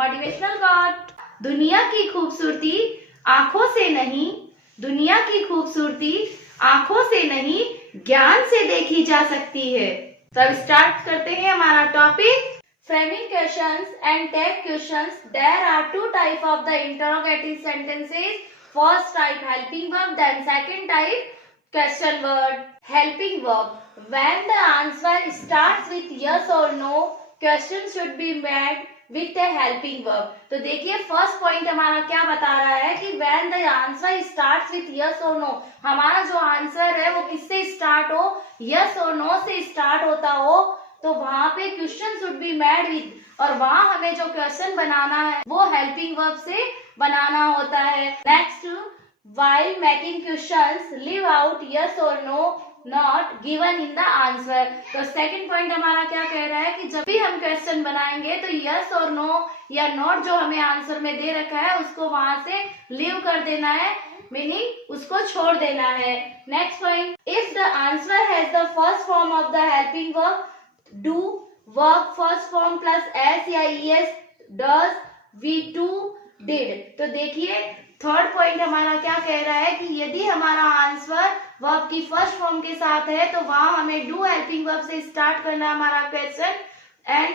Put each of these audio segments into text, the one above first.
Motivational quote. दुनिया की खूबसूरती आंखों से नहीं, दुनिया की खूबसूरती आंखों से नहीं, ज्ञान से देखी जा सकती है। तो अब स्टार्ट करते हैं हमारा topic. Framing questions and tag questions. There are two types of the interrogative sentences. First type helping verb, then second type question word. Helping verb. When the answer starts with yes or no, question should be made with a helping verb. तो देखिए first point हमारा क्या बता रहा है कि when the answer starts with yes or no, हमारा जो आंसर है वो किससे स्टार्ट हो, yes और no से स्टार्ट होता हो, तो वहां पे question should be made with, और वहां हमें जो क्वेश्चन बनाना है वो हेल्पिंग वर्ब से बनाना होता है। Next, while making questions leave out yes or no not given in the answer। तो सेकंड पॉइंट हमारा क्या कह रहा है कि जब भी हम क्वेश्चन बनाएंगे तो यस और नो या नॉट जो हमें आंसर में दे रखा है उसको वहां से लीव कर देना है, मीनिंग उसको छोड़ देना है। Next point, if the answer has the first form of the helping verb, do, verb first form plus S या ES, does, V two, did. तो देखिए थर्ड पॉइंट हमारा क्या कह रहा है कि यदि हमारा आंसर वर्ब की फर्स्ट फॉर्म के साथ है तो वहां हमें डू हेल्पिंग वर्ब से स्टार्ट करना है हमारा क्वेश्चन, एंड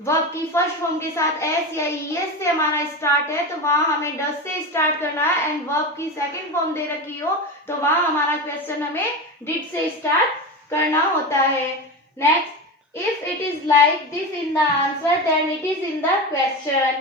वर्ब की फर्स्ट फॉर्म के साथ एस या ईएस से हमारा स्टार्ट है तो वहां हमें डज से स्टार्ट करना है, एंड वर्ब की सेकंड फॉर्म दे रखी हो तो वहां हमारा क्वेश्चन हमें डिड से स्टार्ट करना होता है। Next, if it is like this in the answer, then it is in the question.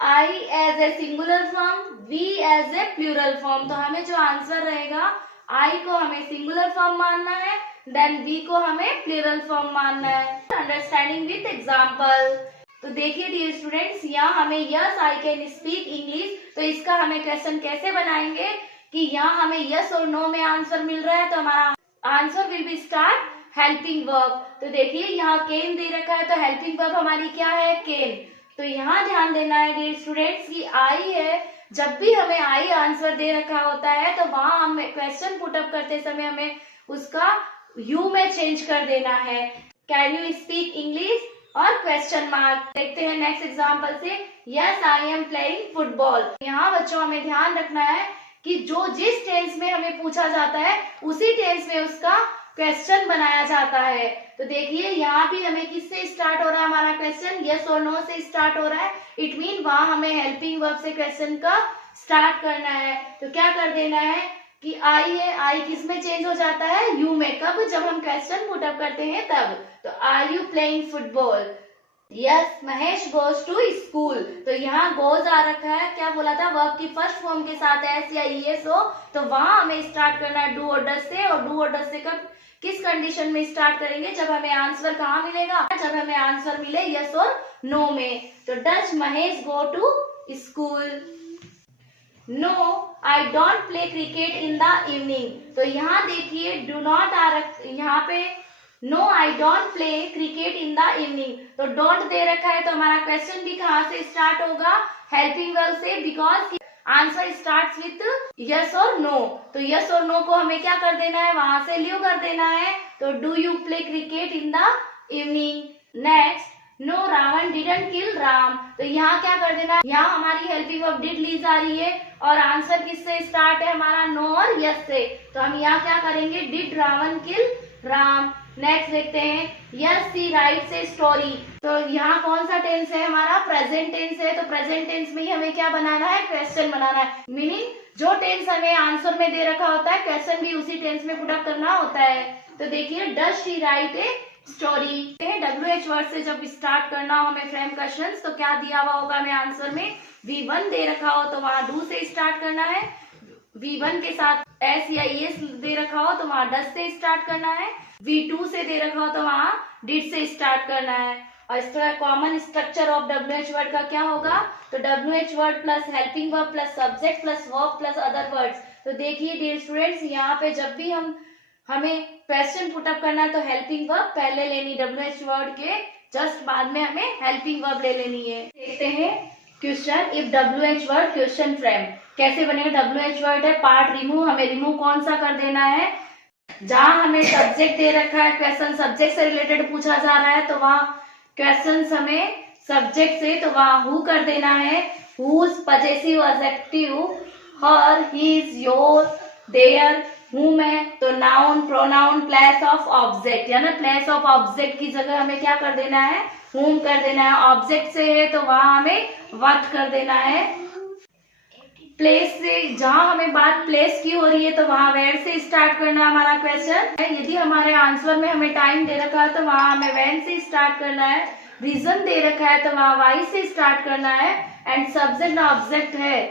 I as a singular form, we as a plural form। तो हमें जो आंसर रहेगा I को हमें सिंगुलर फॉर्म मानना है, देन we को हमें प्लूरल फॉर्म मानना है। Understanding with example. तो देखिए डियर स्टूडेंट्स, यहाँ हमें yes I can speak English, तो इसका हमें क्वेश्चन कैसे बनाएंगे कि यहाँ हमें यस और नो में आंसर मिल रहा है तो हमारा answer will be start helping verb. तो देखिए यहाँ केन दे रखा है तो हेल्पिंग वर्ब हमारी क्या है, केन। तो यहाँ ध्यान देना है डियर स्टूडेंट्स कि आई है, जब भी हमें आई आंसर दे रखा होता है तो वहां हमें क्वेश्चन पुटअप करते समय हमें उसका यू में चेंज कर देना है। कैन यू स्पीक इंग्लिश और क्वेश्चन मार्क। देखते हैं नेक्स्ट एग्जाम्पल से, yes I am playing football. यहाँ बच्चों हमें ध्यान रखना है कि जो जिस टेंस में हमें पूछा जाता है उसी टेंस में उसका क्वेश्चन बनाया जाता है। तो देखिए यहाँ भी हमें किससे स्टार्ट हो रहा है हमारा क्वेश्चन, यस और नो से स्टार्ट हो रहा है, इट मीन वहां हमें हेल्पिंग वर्ब से क्वेश्चन का स्टार्ट करना है। तो क्या कर देना है कि आई है, आई किस में चेंज हो जाता है, यू में। कब, जब हम क्वेश्चन पुटअप करते हैं तब। तो are you playing football, yes Mahesh goes to school. तो यहाँ गोज आ रखा है, क्या बोला था, वर्ब की फर्स्ट फॉर्म के साथ एस या ईएस हो तो वहां हमें स्टार्ट करना है डू और डज से, और डू और डज से कब, किस कंडीशन में स्टार्ट करेंगे, जब हमें आंसर कहाँ मिलेगा, जब हमें आंसर मिले यस और नो में। तो does Mahesh go to school. No I don't play cricket in the evening. तो यहाँ देखिए डू नॉट आ यहाँ पे no I don't play cricket in the evening, तो डोंट दे रखा है तो हमारा क्वेश्चन भी कहाँ से स्टार्ट होगा, हेल्पिंग वर्ब से, because answer starts with yes और नो। तो यस और नो को हमें क्या कर देना है, वहां से लीव कर देना है। तो do you play cricket in the evening. Next, no Ravan didn't kill Ram. तो यहाँ क्या कर देना है, यहाँ हमारी हेल्पिंग वर्ब डिड ली जा रही है और आंसर किससे स्टार्ट है हमारा, नो और यस से। तो हम यहाँ क्या करेंगे, did Ravan kill Ram. Next देखते हैं, yes she writes a story. तो यहाँ कौन सा टेंस है हमारा, प्रेजेंट टेंस है। तो प्रेजेंट टेंस में ही हमें क्या बनाना है, क्वेश्चन बनाना है, मीनिंग जो टेंस हमें आंसर में दे रखा होता है क्वेश्चन भी उसी टेंस में पुटअप करना होता है। तो देखिए does she write a story. WH word से जब स्टार्ट करना हो हमें फ्रेम क्वेश्चन, तो क्या दिया हुआ होगा हमें आंसर में, V1 दे रखा हो तो वहां डू से स्टार्ट करना है, V1 के साथ एस या ईएस दे रखा हो तो वहां डज से स्टार्ट करना है, V2 से दे रखा हो तो वहां डिड से स्टार्ट करना है। और इस तरह common structure of WH word का क्या होगा, तो WH word plus helping verb plus subject plus verb plus other words. तो देखिए डियर स्टूडेंट्स, यहाँ पे जब भी हमें क्वेश्चन पुटअप करना है तो हेल्पिंग वर्ब पहले लेनी, WH वर्ड के जस्ट बाद में हमें हेल्पिंग वर्ब ले लेनी है। देखते हैं question, if WH word question frame कैसे बनेगा। WH वर्ड है पार्ट रिमूव, हमें रिमूव कौन सा कर देना है, जहां हमें सब्जेक्ट दे रखा है, क्वेश्चन सब्जेक्ट से रिलेटेड पूछा जा रहा है तो वहां क्वेश्चन हमें सब्जेक्ट से, तो वहां हु कर देना है, whose possessive adjective, her, his, your, their, whom है तो noun, pronoun, place of object, या ना प्लेस ऑफ ऑब्जेक्ट की जगह हमें क्या कर देना है, हूम कर देना है। ऑब्जेक्ट से है तो वहां हमें व्हाट कर देना है। प्लेस से, जहां हमें बात प्लेस की हो रही है तो वहां वेयर से स्टार्ट करना है हमारा क्वेश्चन है। यदि हमारे आंसर में हमें टाइम दे रखा है तो वहां हमें व्हेन से स्टार्ट करना है। रीजन दे रखा है तो वहां वाई से स्टार्ट करना है। एंड सब्जेक्ट ऑब्जेक्ट है,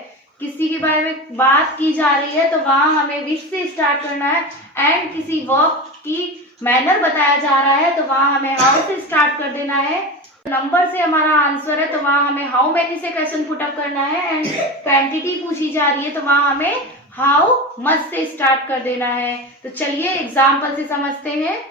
किसी के बारे में बात की जा रही है तो वहां हमें विच से स्टार्ट करना है। एंड किसी वर्क की मैनर बताया जा रहा है तो वहां हमें हाउ से स्टार्ट कर देना है। नंबर से हमारा आंसर है तो वहां हमें हाउ मेनी से क्वेश्चन पुट अप करना है। एंड क्वांटिटी पूछी जा रही है तो वहां हमें हाउ मच से स्टार्ट कर देना है। तो चलिए एग्जाम्पल से समझते हैं।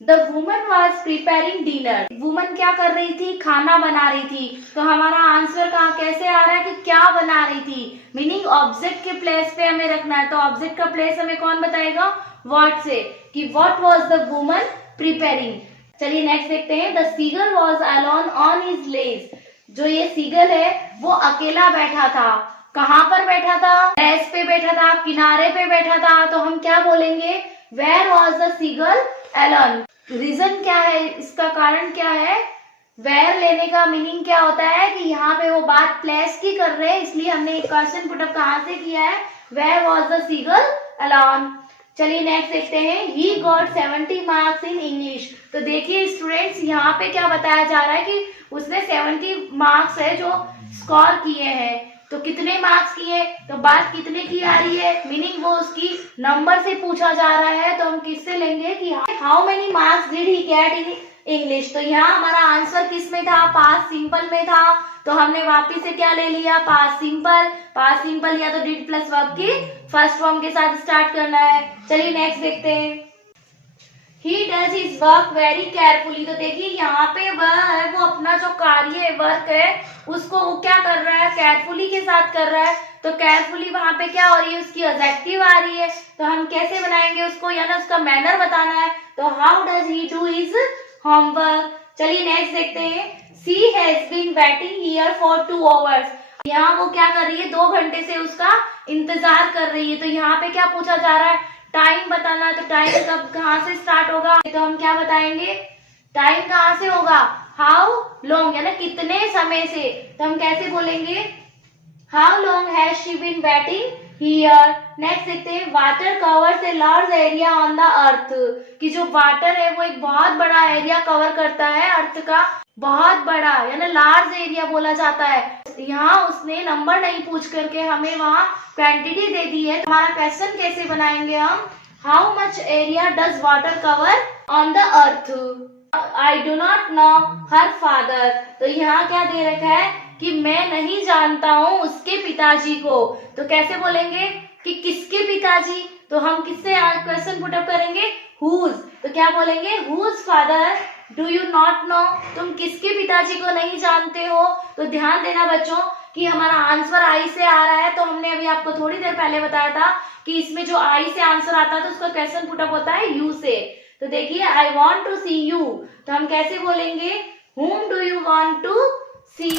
The woman was preparing dinner, woman क्या कर रही थी, खाना बना रही थी। तो हमारा आंसर कहाँ कैसे आ रहा है कि क्या बना रही थी, मीनिंग ऑब्जेक्ट के प्लेस पे हमें रखना है। तो ऑब्जेक्ट का प्लेस हमें कौन बताएगा, व्हाट से, कि what was the woman preparing. चलिए नेक्स्ट देखते हैं। The seagull was alone on his ledge, जो ये सीगल है वो अकेला बैठा था। कहाँ पर बैठा था, लेज पे बैठा था, किनारे पे बैठा था। तो हम क्या बोलेंगे, where was the seagull alone. Reason क्या है, इसका कारण क्या है, वेयर लेने का मीनिंग क्या होता है कि यहाँ पे वो बात प्लेस की कर रहे हैं, इसलिए हमने एक क्वेश्चन पुटअप कहाँ से किया है, where was the seagull alone. चलिए नेक्स्ट देखते हैं। He got 70 marks in English. तो देखिए स्टूडेंट्स, यहाँ पे क्या बताया जा रहा है कि उसने 70 मार्क्स है जो स्कोर किए हैं। तो कितने मार्क्स किए, तो बात कितने की आ रही है, मीनिंग वो उसकी नंबर से पूछा जा रहा है। तो हम किससे लेंगे कि how many marks did he get in English. तो यहाँ हमारा आंसर किस में था, पास्ट सिंपल में था। तो हमने वापिस से क्या ले लिया, पास्ट सिंपल। पास्ट सिंपल या तो डिड प्लस वर्ब की फर्स्ट फॉर्म के साथ स्टार्ट करना है। चलिए नेक्स्ट देखते हैं। He does his work very carefully। तो देखिए यहाँ पे वह है, वो अपना जो कार्य है, वर्क है, उसको वो क्या कर रहा है, केयरफुली के साथ कर रहा है। तो केयरफुली वहां पे क्या हो रही है, उसकी एडजेक्टिव आ रही है। तो हम कैसे बनाएंगे उसको, यानी उसका मैनर बताना है। तो how does he do his homework. चलिए नेक्स्ट देखते हैं। She has been waiting here for 2 hours। यहाँ वो क्या कर रही है, 2 घंटे से उसका इंतजार कर रही है। तो यहाँ पे क्या पूछा जा रहा है, टाइम बताना है। तो टाइम कब कहाँ से स्टार्ट होगा, तो हम क्या बताएंगे, टाइम कहाँ से होगा, हाउ लॉन्ग, यानी कितने समय से। तो हम कैसे बोलेंगे, how long has she been waiting here. Next देखते हैं। Water covers a large area on the earth, कि जो वाटर है वो एक बहुत बड़ा एरिया कवर करता है, अर्थ का बहुत बड़ा, यानी लार्ज एरिया बोला जाता है। यहाँ उसने नंबर नहीं पूछ करके हमें वहाँ क्वांटिटी दे दी है। हमारा क्वेश्चन कैसे बनाएंगे हम, how much area does water cover on the earth. I do not know her father. तो यहाँ क्या दे रखा है कि मैं नहीं जानता हूँ उसके पिताजी को। तो कैसे बोलेंगे कि किसके पिताजी। तो हम किससे क्वेश्चन पुटअप करेंगे, हुज। तो क्या बोलेंगे, whose father do you not know. तुम किसके पिताजी को नहीं जानते हो। तो ध्यान देना बच्चों कि हमारा आंसर आई से आ रहा है। तो हमने अभी आपको थोड़ी देर पहले बताया था कि इसमें जो आई से आंसर आता है तो उसका क्वेश्चन पुटअप होता है यू से। तो देखिए, I want to see you. तो हम कैसे बोलेंगे, whom do you want to see।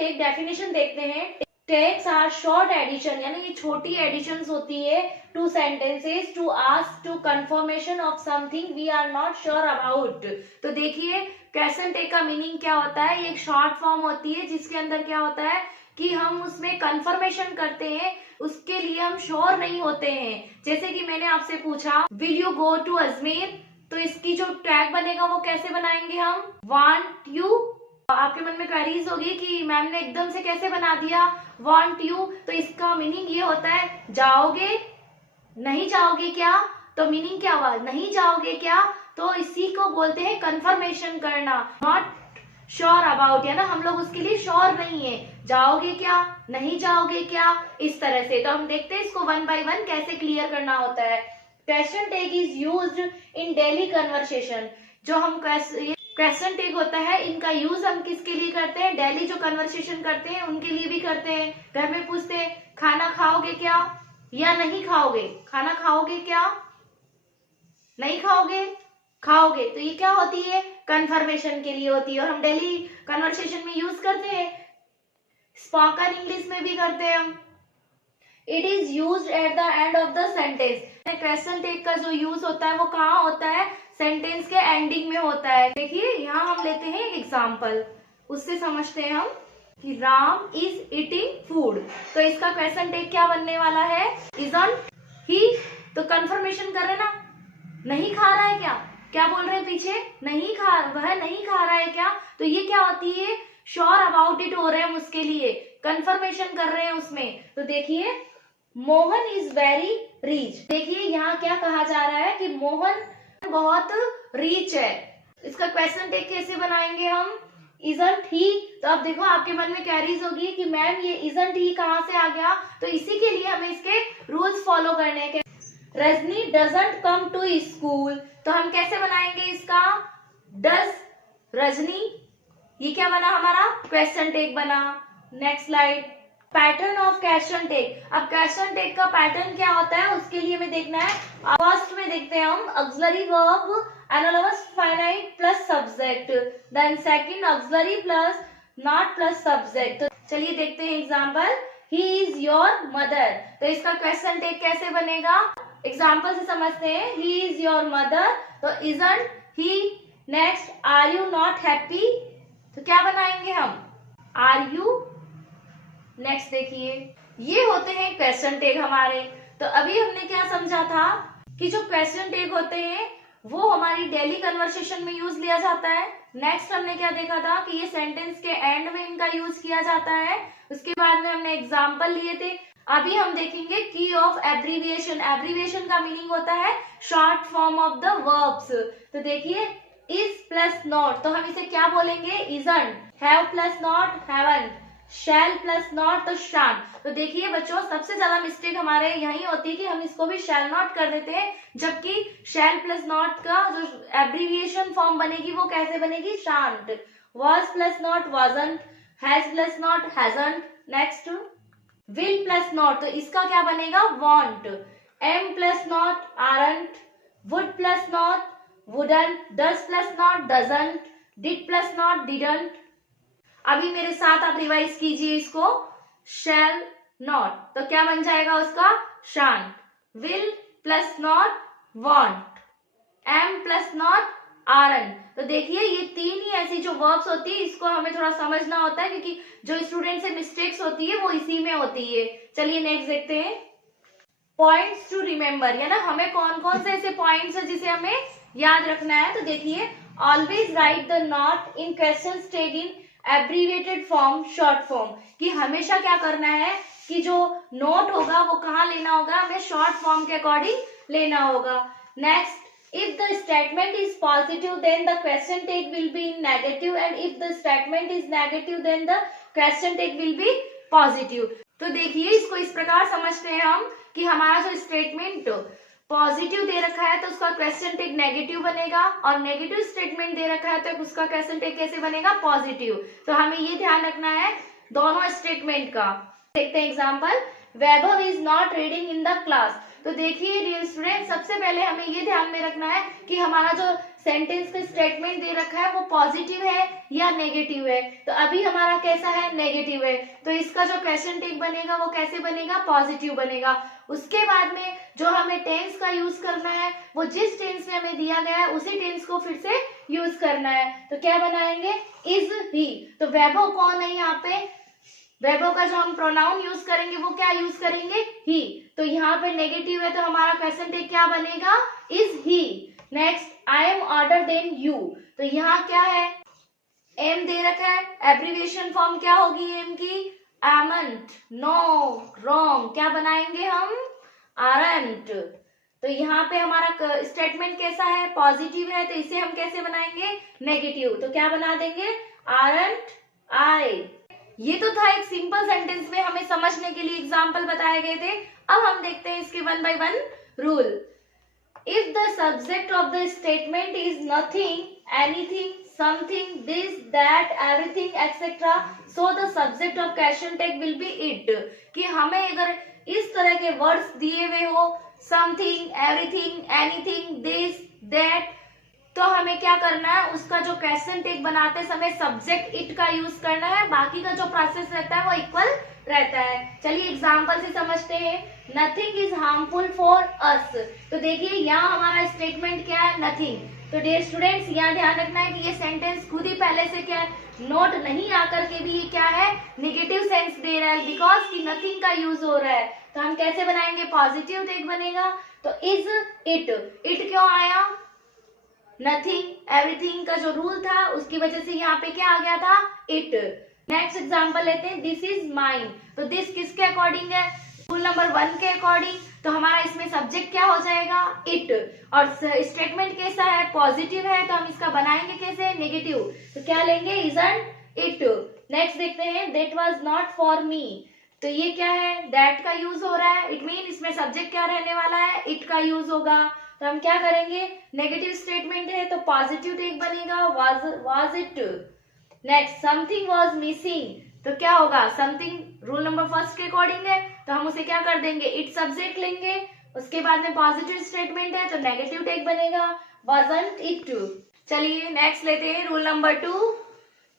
एक डेफिनेशन देखते हैं। टेक्स आर शॉर्ट एडिशन, यानी ये छोटी एडिशंस होती है to sentences to ask to confirmation of something we are not sure about. तो देखिए क्वेश्चन टेक का मीनिंग क्या होता है, ये एक शॉर्ट फॉर्म होती है जिसके अंदर क्या होता है कि हम उसमें कंफर्मेशन करते हैं, उसके लिए हम श्योर नहीं होते हैं। जैसे कि मैंने आपसे पूछा will you go to Ajmer, तो इसकी जो टैग बनेगा वो कैसे बनाएंगे हम, वांट यू। आपके मन में क्वेरीज होगी कि मैम ने एकदम से कैसे बना दिया वांट यू। तो इसका मीनिंग ये होता है जाओगे, नहीं जाओगे क्या। तो मीनिंग क्या हुआ, नहीं जाओगे क्या। तो इसी को बोलते हैं कंफर्मेशन करना, नॉट श्योर अबाउट, है ना, हम लोग उसके लिए श्योर नहीं है, जाओगे क्या, नहीं जाओगे क्या, इस तरह से। तो हम देखते हैं इसको 1 by 1 कैसे क्लियर करना होता है। Question tag is used in daily conversation. जो हम क्वेश्चन टैग होता है, इनका यूज हम किसके लिए करते हैं, डेली जो कन्वर्सेशन करते हैं उनके लिए भी करते हैं। घर में पूछते हैं खाना खाओगे क्या या नहीं खाओगे, खाना खाओगे क्या, नहीं खाओगे, खाओगे। तो ये क्या होती है, कंफर्मेशन के लिए होती है और हम डेली कन्वर्सेशन में यूज करते हैं, स्पोकन इंग्लिश में भी करते हैं हम। It is use at the end of the sentence. Question tag का जो यूज होता है वो कहाँ होता है, सेंटेंस के एंडिंग में होता है। देखिए यहाँ हम लेते हैं एक एग्जाम्पल, उससे समझते हैं हम कि राम इज ईटिंग फूड। तो इसका क्वेश्चन टैग क्या बनने वाला है, इजंट ही। तो कंफर्मेशन कर रहे ना, नहीं खा रहा है क्या, क्या बोल रहे हैं पीछे, नहीं खा, वह नहीं खा रहा है क्या। तो ये क्या होती है, श्योर अबाउट इट हो रहे हैं हम, उसके लिए कंफर्मेशन कर रहे हैं उसमें। तो देखिए मोहन इज वेरी रिच। देखिए यहाँ क्या कहा जा रहा है कि मोहन बहुत रिच है। इसका क्वेश्चन टैग कैसे बनाएंगे हम, इजंट ही। तो अब देखो आपके मन में क्वेरीज होगी कि मैम ये इजंट ही कहाँ से आ गया। तो इसी के लिए हमें इसके रूल्स फॉलो करने के। Rajni doesn't come to school, तो हम कैसे बनाएंगे इसका, डज रजनी, ये क्या बना हमारा, क्वेश्चन टैग बना। Next slide, pattern of question tag. अब क्वेश्चन टैग का पैटर्न क्या होता है उसके लिए हमें देखना है। फर्स्ट में देखते हैं हम auxiliary verb analogous finite plus subject, then second auxiliary plus not plus subject. तो चलिए देखते हैं example, he is your mother. तो इसका क्वेश्चन टैग कैसे बनेगा, एग्जाम्पल से समझते हैं। ही इज योर मदर, तो isn't he. Next, are you not happy, तो क्या बनाएंगे हम, आर यू। नेक्स्ट देखिए, ये होते हैं क्वेश्चन टैग हमारे। तो अभी हमने क्या समझा था कि जो क्वेश्चन टैग होते हैं वो हमारी डेली कन्वर्सेशन में यूज लिया जाता है। नेक्स्ट हमने क्या देखा था कि ये सेंटेंस के एंड में इनका यूज किया जाता है। उसके बाद में हमने एग्जाम्पल लिए थे। अभी हम देखेंगे की ऑफ एब्रीविएशन। एब्रीविएशन का मीनिंग होता है short form of the verbs. तो देखिए इज प्लस नॉट, तो हम इसे क्या बोलेंगे, isn't. Have plus not, haven't. Shell plus not, तो शान। तो देखिए बच्चों सबसे ज्यादा मिस्टेक हमारे यही होती है कि हम इसको भी शैल नॉट कर देते हैं, जबकि शैल प्लस नॉट का जो एब्रीविएशन फॉर्म बनेगी वो कैसे बनेगी, shan't. Was plus not wasn't, has plus not hasn't. Next, will plus not, तो इसका क्या बनेगा, won't. Am plus not aren't, would plus not wouldn't, does plus not doesn't, did plus not didn't. अभी मेरे साथ आप रिवाइज कीजिए इसको, शैल नॉट, तो क्या बन जाएगा उसका, shan't. Will plus not won't, am plus not aren't. तो देखिए ये तीन ही ऐसी जो वर्ब्स होती है, इसको हमें थोड़ा समझना होता है क्योंकि जो स्टूडेंट से मिस्टेक्स होती है वो इसी में होती है। चलिए नेक्स्ट देखते हैं, पॉइंट्स टू रिमेम्बर, या ना हमें कौन कौन से ऐसे पॉइंट्स है जिसे हमें याद रखना है। तो देखिए, always right the not in question tag in abbreviated form, short form, कि हमेशा क्या करना है कि जो नोट होगा वो कहाँ लेना होगा, हमें शॉर्ट फॉर्म के अकॉर्डिंग लेना होगा। Next, if the statement is positive then the question tag will be in negative, and if the statement is negative then the question tag will be positive। तो देखिए इसको इस प्रकार समझते हैं हम कि हमारा जो स्टेटमेंट पॉजिटिव दे रखा है तो उसका क्वेश्चन टैग नेगेटिव बनेगा, और नेगेटिव स्टेटमेंट दे रखा है तो उसका क्वेश्चन टैग कैसे बनेगा, पॉजिटिव। तो हमें ये ध्यान रखना है दोनों स्टेटमेंट का। देखते हैं example, Vaibhav is not reading in the class. तो देखिए डियर स्टूडेंट, सबसे पहले हमें ये ध्यान में रखना है कि हमारा जो सेंटेंस का स्टेटमेंट दे रखा है वो पॉजिटिव है या नेगेटिव है। तो अभी हमारा कैसा है, नेगेटिव है, तो इसका जो क्वेश्चन टैग बनेगा वो कैसे बनेगा, पॉजिटिव बनेगा। उसके बाद में जो हमें टेंस का यूज करना है वो जिस टेंस में हमें दिया गया है उसी टेंस को फिर से यूज करना है। तो क्या बनाएंगे, इज ही। तो वैभव कौन है यहाँ पे, वैभव का जो हम प्रोनाउन यूज करेंगे वो क्या यूज करेंगे, ही। तो यहाँ पे नेगेटिव है तो हमारा क्वेश्चन टैग क्या बनेगा, is he. Next, I am older than you. तो यहाँ क्या है, एम दे रखा है, एब्रीविएशन फॉर्म क्या होगी एम की, एमंट। नो, रॉन्ग, क्या बनाएंगे हम, आरंट। तो यहाँ पे हमारा स्टेटमेंट कैसा है, पॉजिटिव है, तो इसे हम कैसे बनाएंगे, नेगेटिव। तो क्या बना देंगे, आरंट आई। ये तो था एक सिंपल सेंटेंस में हमें समझने के लिए एग्जाम्पल बताए गए थे। अब हम देखते हैं इसके one by one rule. If the subject of the statement is nothing, anything, something, this, that, everything, etcetera, so the subject of question tag will be it. कि हमें अगर इस तरह के वर्ड्स दिए हुए हो, something, everything, anything, this, that, तो हमें क्या करना है, उसका जो क्वेश्चन टेक बनाते समय सब्जेक्ट इट का यूज करना है, बाकी का जो प्रोसेस रहता है वो इक्वल रहता है। चलिए एग्जाम्पल से समझते हैं। Nothing is harmful for us. तो देखिए यहाँ हमारा स्टेटमेंट क्या है, नथिंग। तो डियर स्टूडेंट्स यहाँ ध्यान रखना है कि ये सेंटेंस खुद ही पहले से क्या है, नोट नहीं आकर के भी क्या है, निगेटिव सेंस दे रहा है, बिकॉज की नथिंग का यूज हो रहा है। तो हम कैसे बनाएंगे, पॉजिटिव टेक बनेगा। तो इज इट, इट क्यों आया, नथिंग एवरीथिंग का जो रूल था उसकी वजह से यहाँ पे क्या आ गया था, इट। नेक्स्ट एग्जांपल लेते हैं, दिस इज माइन। तो दिस किसके अकॉर्डिंग है, रूल नंबर 1 के अकॉर्डिंग। तो हमारा इसमें सब्जेक्ट क्या हो जाएगा, इट, और स्टेटमेंट कैसा है, पॉजिटिव है, तो हम इसका बनाएंगे कैसे, नेगेटिव। तो क्या लेंगे, इजंट इट। नेक्स्ट देखते हैं, that was not for me. तो ये क्या है, दैट का यूज हो रहा है, इट मीन इसमें सब्जेक्ट क्या रहने वाला है, इट का यूज होगा। तो हम क्या करेंगे, नेगेटिव स्टेटमेंट है तो पॉजिटिव टेक बनेगा, was it. Next, something was missing. तो क्या होगा, समथिंग रूल नंबर 1 के अकॉर्डिंग है, तो हम उसे क्या कर देंगे, इट सब्जेक्ट लेंगे, उसके बाद में पॉजिटिव स्टेटमेंट है तो नेगेटिव टेक बनेगा, वाजंट इट। चलिए नेक्स्ट लेते हैं, rule number 2।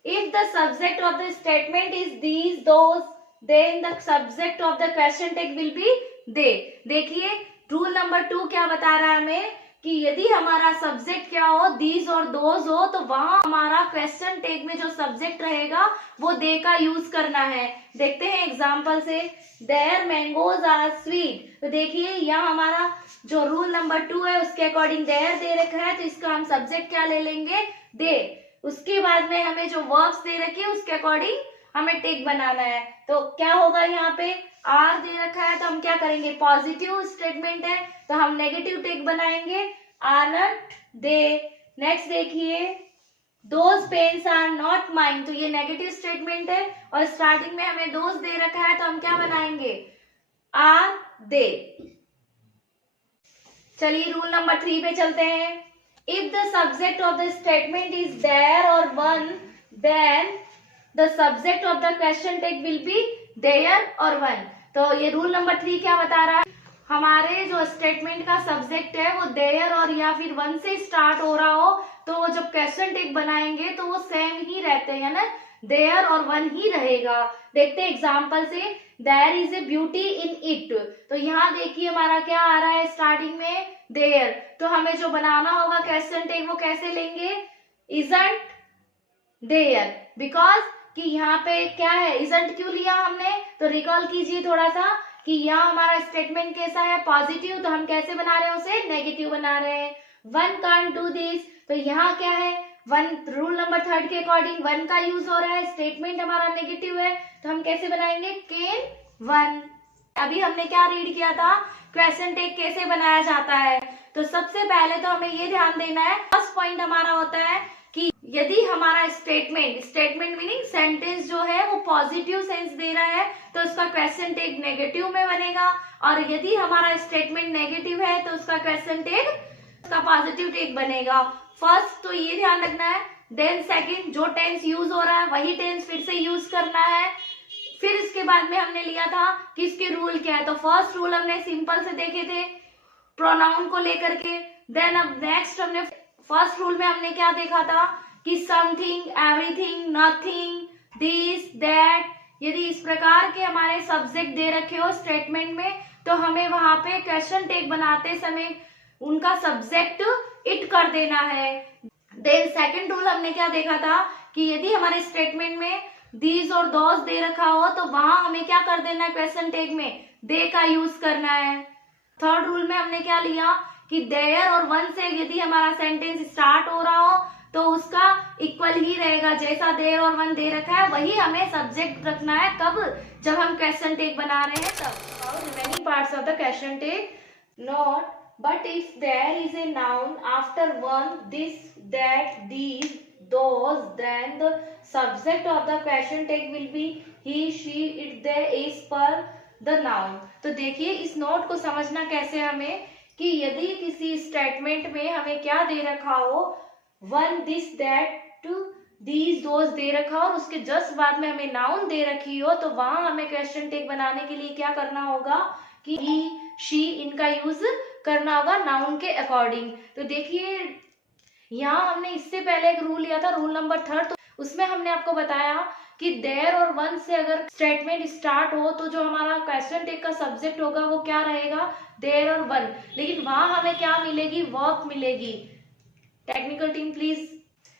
If the subject of the statement is these those, then the subject of the question tag will be they. देखिए रूल नंबर 2 क्या बता रहा है हमें, कि यदि हमारा सब्जेक्ट क्या हो, दीज और दोज हो, तो वहां हमारा क्वेश्चन टेक में जो सब्जेक्ट रहेगा वो दे का यूज करना है। देखते हैं एग्जांपल से, देयर मैंगोज आर स्वीट। तो देखिए यहाँ हमारा जो रूल नंबर 2 है उसके अकॉर्डिंग देयर दे रखा है, तो इसका हम सब्जेक्ट क्या ले लेंगे, दे। उसके बाद में हमें जो वर्ब्स दे रखे हैं उसके अकॉर्डिंग हमें टेक बनाना है। तो क्या होगा, यहाँ पे आर दे रखा है तो हम क्या करेंगे, पॉजिटिव स्टेटमेंट है तो हम नेगेटिव टेक बनाएंगे, आर नॉट दे। नेक्स्ट देखिए, those pens are not mine. तो ये नेगेटिव स्टेटमेंट है और स्टार्टिंग में हमें दोज दे रखा है तो हम क्या बनाएंगे, आर दे। चलिए रूल नंबर 3 पे चलते हैं। If the subject of the statement is there और one, then the subject of the question tag will be there और वन। तो ये रूल नंबर 3 क्या बता रहा है, हमारे जो स्टेटमेंट का सब्जेक्ट है वो देयर और या फिर वन से स्टार्ट हो रहा हो, तो जब क्वेश्चन टेक बनाएंगे तो वो सेम ही रहते हैं ना, देयर और वन ही रहेगा। देखते हैं एग्जाम्पल से, there is a beauty in it. तो यहाँ देखिए हमारा क्या आ रहा है, स्टार्टिंग में देयर, तो हमें जो बनाना होगा क्वेश्चन टेक वो कैसे लेंगे, इजंट देयर, बिकॉज कि यहाँ पे क्या है, इजंट क्यों लिया हमने, तो रिकॉल कीजिए थोड़ा सा कि यहाँ हमारा स्टेटमेंट कैसा है, पॉजिटिव, तो हम कैसे बना रहे हैं उसे, नेगेटिव बना रहे हैं। वन कांट डू दिस, तो यहाँ क्या है, वन, रूल नंबर 3 के अकॉर्डिंग वन का यूज हो रहा है, स्टेटमेंट हमारा नेगेटिव है, तो हम कैसे बनाएंगे, कैन वन। अभी हमने क्या रीड किया था, क्वेश्चन टेक कैसे बनाया जाता है। तो सबसे पहले तो हमें ये ध्यान देना है, फर्स्ट पॉइंट हमारा होता है कि यदि हमारा स्टेटमेंट मीनिंग सेंटेंस जो है वो पॉजिटिव सेंस दे रहा है तो उसका क्वेश्चन टेक नेगेटिव में बनेगा, और यदि हमारा स्टेटमेंट नेगेटिव है तो उसका क्वेश्चन टेक, उसका पॉजिटिव टेक बनेगा। फर्स्ट तो ये ध्यान रखना है, देन सेकंड जो टेंस यूज हो रहा है वही टेंस फिर से यूज करना है। फिर इसके बाद में हमने लिया था कि इसके रूल क्या है, तो फर्स्ट रूल हमने सिंपल से देखे थे प्रोनाउन को लेकर के। देन अब नेक्स्ट हमने फर्स्ट रूल में हमने क्या देखा था कि something, everything, nothing, this, that, यदि इस प्रकार के हमारे सब्जेक्ट दे रखे हो स्टेटमेंट में तो हमें वहां पे क्वेश्चन टेक बनाते समय उनका सब्जेक्ट इट कर देना है। देन सेकंड रूल हमने क्या देखा था कि यदि हमारे स्टेटमेंट में दीज और दोस दे रखा हो तो वहां हमें क्या कर देना है, क्वेश्चन टेक में दे का यूज करना है। थर्ड रूल में हमने क्या लिया कि देयर और वन से यदि हमारा सेंटेंस स्टार्ट हो रहा हो तो उसका इक्वल ही रहेगा, जैसा देयर और वन दे रखा है वही हमें सब्जेक्ट रखना है, कब, जब हम क्वेश्चन टेक बना रहे हैं तब। और remaining parts of the question tag, note, but if there is a noun after one, this, that, these, those, then the subject of the question tag will be he, she, it, they, is per the noun। तो देखिए इस note को समझना कैसे हमें कि यदि किसी स्टेटमेंट में हमें क्या दे रखा हो, one, this, that, these, those दे रखा हो और उसके जस्ट बाद में हमें नाउन दे रखी हो, तो वहां हमें क्वेश्चन टेक बनाने के लिए क्या करना होगा कि ही, शी, इनका यूज करना होगा नाउन के अकॉर्डिंग। तो देखिए यहाँ हमने इससे पहले एक रूल लिया था, रूल नंबर 3, तो उसमें हमने आपको बताया कि देयर और वन से अगर स्टेटमेंट स्टार्ट हो तो जो हमारा क्वेश्चन टेक का सब्जेक्ट होगा वो क्या रहेगा, देयर और वन। लेकिन वहां हमें क्या मिलेगी, वर्ब मिलेगी। Technical team please.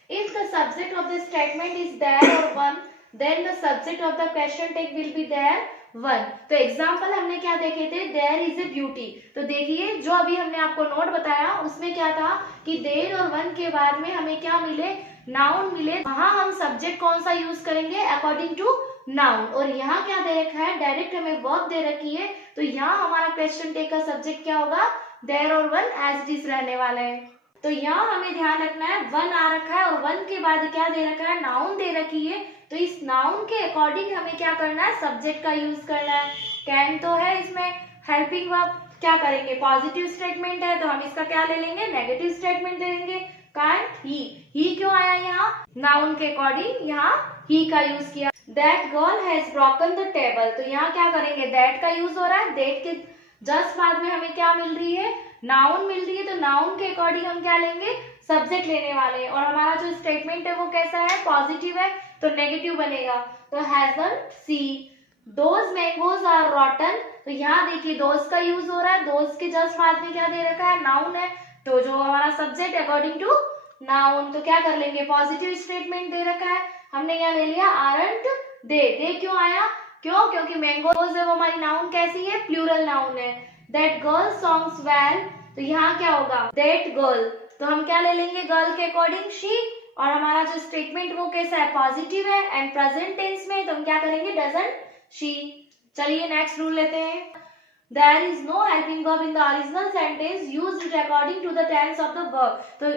If the subject of the statement is there और one, then the subject of the question tag will be there one. तो एग्जाम्पल हमने क्या देखे थे, देयर इज ए ब्यूटी। तो देखिए जो अभी हमने आपको नोट बताया उसमें क्या था कि देयर और वन के बाद में हमें क्या मिले, नाउन मिले। वहां हम सब्जेक्ट कौन सा यूज करेंगे, अकॉर्डिंग टू नाउन। और यहाँ क्या दे रखा है, डायरेक्ट हमें वर्ब दे रखी है, तो यहाँ हमारा क्वेश्चन टेक का सब्जेक्ट क्या होगा, देयर और वन एज इट इज रहने वाला है। तो यहाँ हमें ध्यान रखना है, वन आ रखा है और वन के बाद क्या दे रखा है, नाउन दे रखी है। तो इस नाउन के अकॉर्डिंग हमें क्या करना है, सब्जेक्ट का यूज करना है। कैन तो है इसमें, हेल्पिंग वर्ब क्या करेंगे, पॉजिटिव स्टेटमेंट है तो हम इसका क्या ले लेंगे, नेगेटिव स्टेटमेंट दे देंगे। कांट ही क्यों आया यहाँ, नाउन के अकॉर्डिंग यहाँ ही का यूज किया। That girl has broken the table, तो यहाँ क्या करेंगे, दैट का यूज हो रहा है। दैट के जस्ट बाद में हमें क्या मिल रही है, नाउन मिल रही है, तो नाउन के अकॉर्डिंग हम क्या लेंगे, सब्जेक्ट लेने वाले हैं। और हमारा जो स्टेटमेंट है वो कैसा है, पॉजिटिव है, तो नेगेटिव बनेगा। तो hasn't see those mangoes are rotten, तो यहाँ देखिए दोज का यूज हो रहा है, दोज के जस्ट बाद में क्या दे रखा है, नाउन है, तो जो हमारा सब्जेक्ट अकॉर्डिंग टू नाउन, तो क्या कर लेंगे, पॉजिटिव स्टेटमेंट दे रखा है, हमने यहाँ ले लिया आरंट दे क्यों आया, क्यों, क्योंकि मैंगोज है वो हमारी नाउन कैसी है, प्लूरल नाउन है। दैट गर्ल सॉन्ग्स वेल, तो यहाँ क्या होगा, दैट गर्ल, तो हम क्या ले लेंगे, गर्ल के अकॉर्डिंग शी। और हमारा जो स्टेटमेंट वो कैसा है, पॉजिटिव है एंड प्रेजेंट टेंस में, तो हम क्या करेंगे, डजंट शी। चलिए नेक्स्ट रूल लेते हैं। There is no helping verb in the original sentence, use it according to the tense of the verb। तो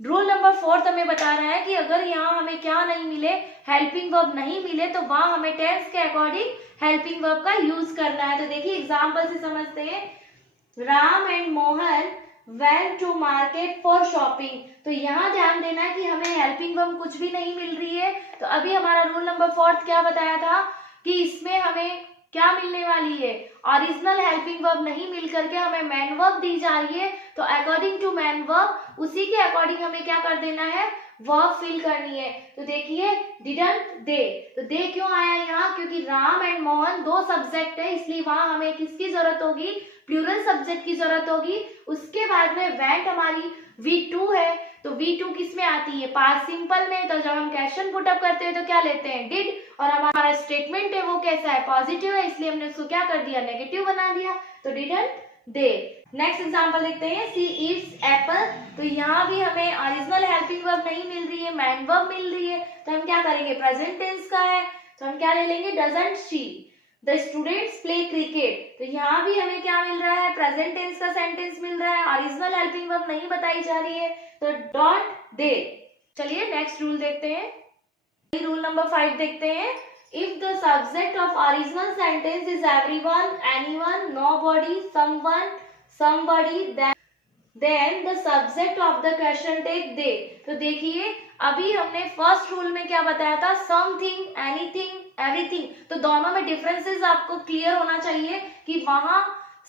रूल नंबर 4 हमें बता रहा है कि अगर यहाँ हमें क्या नहीं मिले, हेल्पिंग वर्ब नहीं मिले, तो वहां हमें टेंस के अकॉर्डिंग हेल्पिंग वर्ब का यूज करना है। तो देखिए एग्जाम्पल से समझते हैं। Ram and Mohan went to market for shopping, तो यहाँ ध्यान देना है कि हमें हेल्पिंग वर्ब कुछ भी नहीं मिल रही है। तो अभी हमारा रूल नंबर 4 क्या बताया था कि इसमें हमें क्या मिलने वाली है, ओरिजिनल हेल्पिंग वर्ब नहीं मिल करके हमें मैन वर्ब दी जा रही है। तो अकॉर्डिंग टू मैन वर्ब उसी के अकॉर्डिंग हमें क्या कर देना है, वर्ब फिल करनी है। तो देखिए डिडंट दे, तो दे क्यों आया यहाँ, क्योंकि राम एंड मोहन दो सब्जेक्ट है, इसलिए वहां हमें किसकी जरूरत होगी, प्लूरल सब्जेक्ट की जरूरत होगी। उसके बाद में वेंट हमारी V2 है, तो V2 किस में आती है, पास्ट सिंपल में। तो जब हम क्वेश्चन पुट अप करते हैं तो क्या लेते हैं, डिड, और हमारा स्टेटमेंट है वो कैसा है, पॉजिटिव है, इसलिए हमने उसको क्या कर दिया, नेगेटिव बना दिया, तो डिडंट दे। नेक्स्ट एग्जांपल देखते हैं, सी ईट्स एप्पल, तो यहाँ भी हमें ओरिजिनल हेल्पिंग वर्ब नहीं मिल रही है, मैन वर्ब मिल रही है, तो हम क्या करेंगे, प्रेजेंट टेंस का है, तो हम क्या ले लेंगे, doesn't she. The students play cricket, तो यहाँ भी हमें क्या मिल रहा है, प्रेजेंट टेंस का सेंटेंस मिल रहा है, ओरिजिनल हेल्पिंग वर्ब नहीं बताई जा रही है, तो डोंट दे। चलिए नेक्स्ट रूल देखते हैं। रूल नंबर 5 देखते हैं। If the subject of original sentence is everyone, anyone, nobody, someone, somebody, then the subject of the question take they। तो देखिए अभी हमने फर्स्ट रूल में क्या बताया था, समथिंग, एनीथिंग, एवरीथिंग, तो दोनों में डिफरेंसेस आपको क्लियर होना चाहिए कि वहां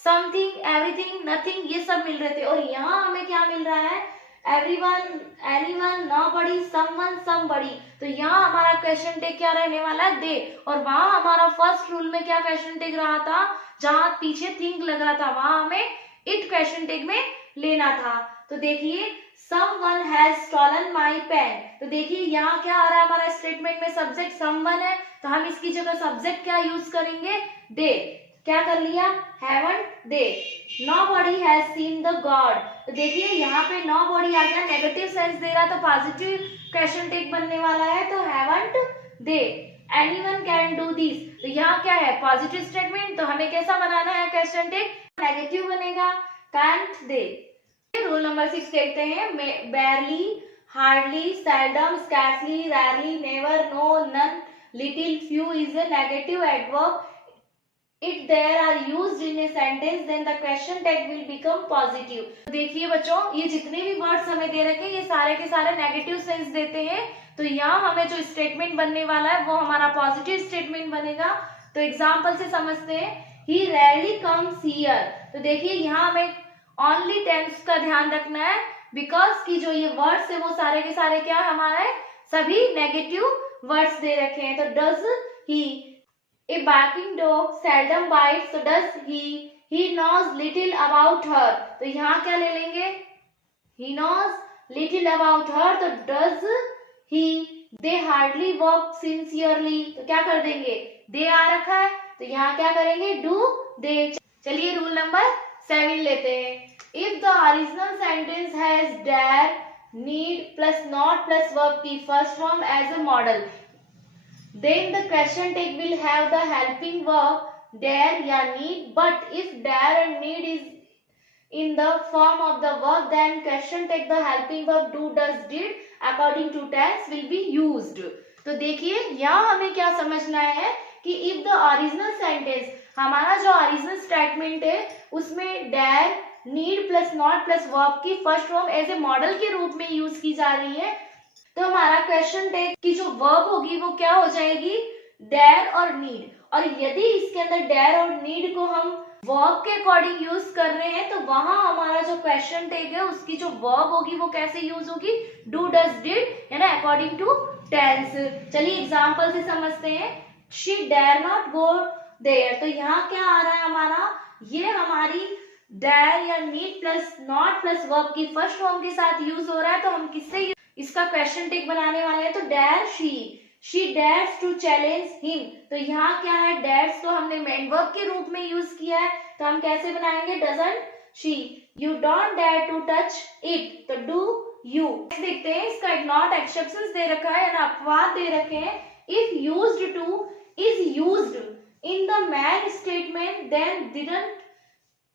समथिंग, एवरीथिंग, नथिंग ये सब मिल रहे थे, और यहाँ हमें क्या मिल रहा है, everyone, anyone, nobody, someone, somebody. तो यहाँ हमारा क्वेश्चन टेक क्या रहने वाला है, दे, और वहां हमारा फर्स्ट रूल में क्या क्वेश्चन टेक रहा था, जहां पीछे थिंक लग रहा था वहां हमें इट क्वेश्चन टेक में लेना था। तो देखिए someone has stolen my pen, तो देखिए यहाँ क्या आ रहा है, हमारा स्टेटमेंट में सब्जेक्ट someone है, तो हम इसकी जगह सब्जेक्ट क्या यूज करेंगे, they। क्या कर लिया, haven't they। nobody has seen the god, तो देखिए यहाँ पे nobody आ गया, नेगेटिव सेंस दे रहा, तो पॉजिटिव क्वेश्चन टेक बनने वाला है, तो haven't they। anyone can do this, तो यहाँ क्या है, पॉजिटिव स्टेटमेंट, तो हमें कैसा बनाना है क्वेश्चन टेक, नेगेटिव बनेगा, can't they। रूल नंबर 6 देखते हैं। barely, hardly, seldom, scarcely, rarely, never, no, none, little, few is a negative adverb. If there are used in a sentence, then the question tag will become positive। देखिए बच्चों ये जितने भी words हमें दे रखे हैं ये सारे के सारे नेगेटिव सेंस देते हैं, तो यहाँ हमें जो स्टेटमेंट बनने वाला है वो हमारा पॉजिटिव स्टेटमेंट बनेगा। तो एग्जाम्पल से समझते हैं। He rarely comes here, तो देखिए यहाँ हमें ओनली टेंस का ध्यान रखना है, बिकॉज की जो ये वर्ड्स है वो सारे के सारे क्या हमारे सभी नेगेटिव वर्ड्स दे रखे हैं। तो does he, a barking dog seldom bites, तो does he knows little about her, तो यहाँ क्या ले लेंगे, he knows little about her, तो does he, they hardly work sincerely, तो क्या कर देंगे, दे आ रखा है तो यहाँ क्या करेंगे, डू दे। चलिए रूल नंबर 7 लेते हैं। If the original sentence has dare, need plus not plus verb की first form as a modal, then the question tag will have the helping verb dare या need, but if dare and need is in the form of the verb, then question tag the helping verb do, does, did according to tense will be used। तो देखिए यहाँ हमें क्या समझना है कि if the original sentence, हमारा जो ओरिजिनल स्टेटमेंट है उसमें dare, need plus not plus verb की first form as a modal के रूप में यूज की जा रही है, तो हमारा क्वेश्चन टैग की जो वर्ब होगी वो क्या हो जाएगी, डेयर और नीड। और यदि इसके अंदर डेयर और नीड को हम वर्ब के अकॉर्डिंग यूज कर रहे हैं तो वहां हमारा जो क्वेश्चन टैग है उसकी जो वर्ब होगी वो कैसे यूज होगी, डू, डज, डिड, है ना, अकॉर्डिंग टू टेंस। चलिए एग्जांपल से समझते हैं। She dare not go there, तो यहाँ क्या आ रहा है हमारा, ये हमारी डेयर या need plus not plus verb की फर्स्ट फॉर्म के साथ यूज हो रहा है, तो हम किससे इसका क्वेश्चन टेक बनाने वाले हैं, तो dare she dares to challenge him, तो यहाँ क्या है, डेयर्स को हमने मेन वर्ब के रूप में यूज किया है, तो हम कैसे बनाएंगे, doesn't she, you don't dare to touch it, तो डू यू। देखते हैं इसका एक नॉट एक्सेप्शंस दे रखा है ना, अपवाद दे रखे हैं। If used to is used in the main statement, then didn't,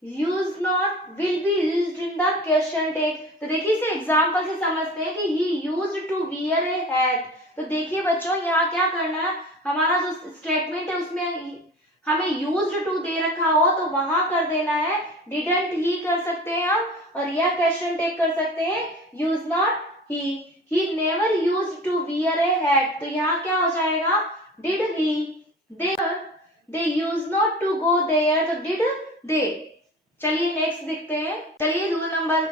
use not will be used in the question tag. तो देखिए इसे एग्जांपल से समझते हैं कि he used to wear a hat, तो देखिए बच्चों यहाँ क्या करना है, हमारा जो स्टेटमेंट है उसमें हमें यूज्ड टू दे रखा हो तो वहां कर देना है डिडंट ही कर सकते हैं हम, और यह क्वेश्चन टैग कर सकते हैं use not he never used to wear a hat, तो यहाँ क्या हो जाएगा, did he, they use not to go there, तो डिड दे। चलिए नेक्स्ट देखते हैं। चलिए रूल नंबर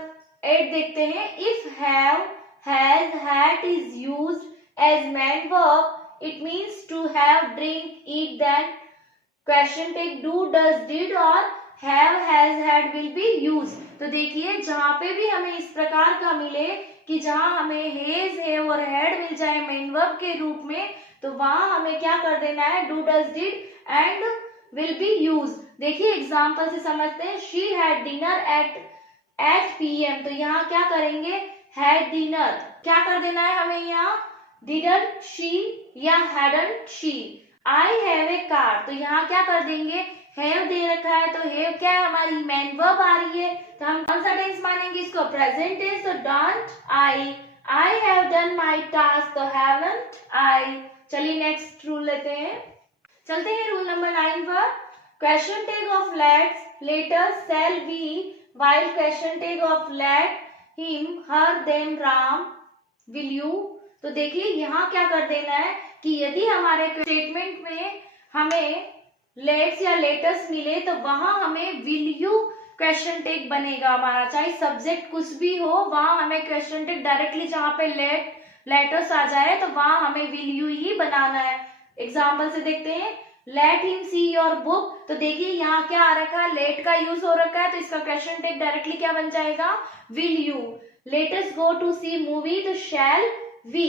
8 देखते हैं। If have, has, had is used as main verb, it means to have, drink, eat, then question tag do, does, did और have, has, had will be use. तो देखिए जहां पे भी हमें इस प्रकार का मिले कि जहां हमें हेज, हैव और हैड मिल जाए मेन वर्ब के रूप में, तो वहां हमें क्या कर देना है, do, does, did and will be used। देखिए एग्जाम्पल से समझते हैं। She had dinner eight PM, तो यहाँ क्या करेंगे, हैड डिनर, क्या कर देना है हमें यहाँ, डिडंट शी या hadn't she. I have a car, तो यहाँ क्या कर देंगे, हैव दे रखा है तो हैव क्या है, हमारी मेन वर्ब आ रही है, तो हम कौन सा टेंस मानेंगे इसको, प्रेजेंट टेंस, तो don't I have done my task, तो हैवंट आई। चलिए नेक्स्ट रूल लेते हैं। चलते हैं रूल नंबर 9 पर। Question tag of let's, letter, shall be, while question tag of let, him, her, them, Ram, will you। तो देखिए यहाँ क्या कर देना है कि यदि हमारे स्टेटमेंट में हमें लेट्स या लेटर्स मिले तो वहां हमें will you क्वेश्चन टैग बनेगा हमारा, चाहे सब्जेक्ट कुछ भी हो वहां हमें क्वेश्चन टैग डायरेक्टली जहां पे लेटर्स आ जाए तो वहां हमें will you ही बनाना है। एग्जाम्पल से देखते हैं। Let him see your book, तो देखिए यहाँ क्या आ रखा है, लेट का यूज हो रखा है तो इसका क्वेश्चन टैग डायरेक्टली क्या बन जाएगा, will you. Let us go to see movie, तो शैल वी।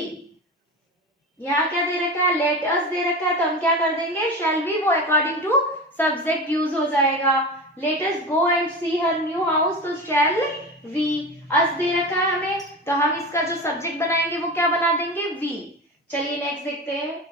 यहाँ क्या दे रखा है, लेट अस दे रखा है तो हम क्या कर देंगे, शैल वी, वो अकॉर्डिंग टू सब्जेक्ट यूज हो जाएगा। Let us go and see her new house, तो शैल वी। अस दे रखा है हमें तो हम इसका जो सब्जेक्ट बनाएंगे वो क्या बना देंगे, वी। चलिए नेक्स्ट देखते हैं।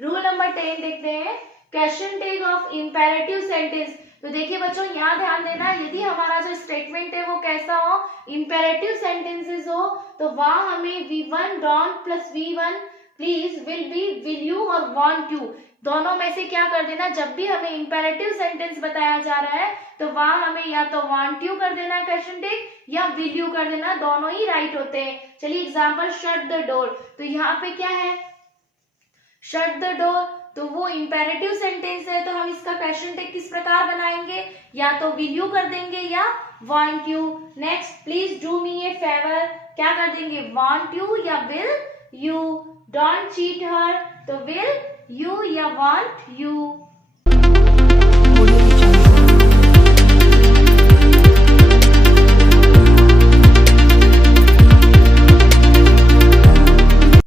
रूल नंबर 10 देखते हैं। Question tag of imperative sentence, तो देखिए बच्चों यहाँ ध्यान देना, यदि हमारा जो स्टेटमेंट है वो कैसा हो, इंपेरेटिव सेंटेंसेस हो, तो वहां हमें V1 don't plus V1 please, will be, will you और वांट यू, दोनों में से क्या कर देना, जब भी हमें इंपेरेटिव सेंटेंस बताया जा रहा है तो वहां हमें या तो वांट यू कर देना क्वेश्चन टैग या विल यू कर देना, दोनों ही राइट होते हैं। चलिए एग्जाम्पल, शट द डोर, तो यहाँ पे क्या है, शट द डोर, तो वो इंपेरेटिव सेंटेंस है तो हम इसका क्वेश्चन टैग किस प्रकार बनाएंगे, या तो विल यू कर देंगे या want you. Next please do me A favour, क्या कर देंगे, वांट यू या विल यू, डोंट चीट हर, तो विल यू या वांट यू।